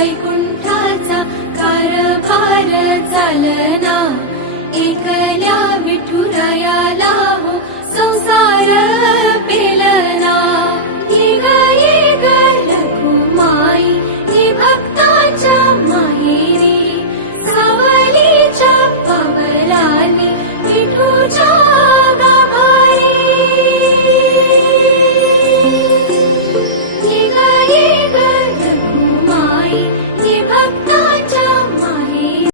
वैकुंठाचा कारभार चालना, एकल्या विठुरायाला हो संसार पेलना। ये ग रखुमाई हे भक्ताच्या माहेरी, सावलीच्या पावलाने विठूच्या गाभारी। ये ग रखुमाई